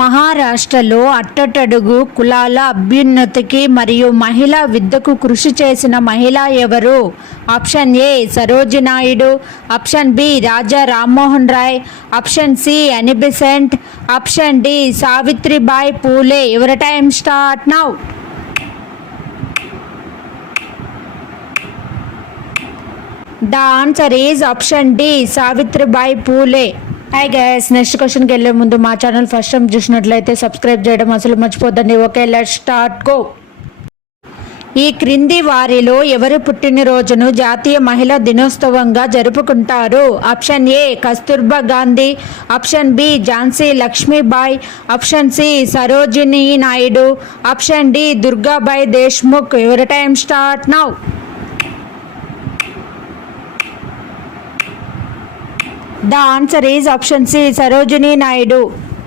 మహారాష్ట్రలో అట్టడుగు కులాల అభ్యున్నతికి మరియు మహిళా విద్యకు కృషి చేసిన మహిళ ఎవరు? Option A Sarojini Naidu, option B Raja Rammohan Roy, option C Annie Besant, option D Savitribai Phule. Your time start now. The answer is option D, Savitribai Phule. Hi guys, next క్వశ్చన్కి వెళ్ళే ముందు మా ఛానల్ ఫస్ట్ టైం చూసినట్లయితే సబ్స్క్రైబ్ చేయడం అసలు మర్చిపోద్దండి. Okay, let's start go. ఈ క్రింది వారిలో ఎవరి పుట్టినరోజును జాతీయ మహిళా దినోత్సవంగా జరుపుకుంటారు? Option A Kasturba Gandhi, option B Jhansi Lakshmibai, option C Sarojini Naidu, option D Durgabai Deshmukh. Your time start now. The answer is option C, Sarojini Naidu.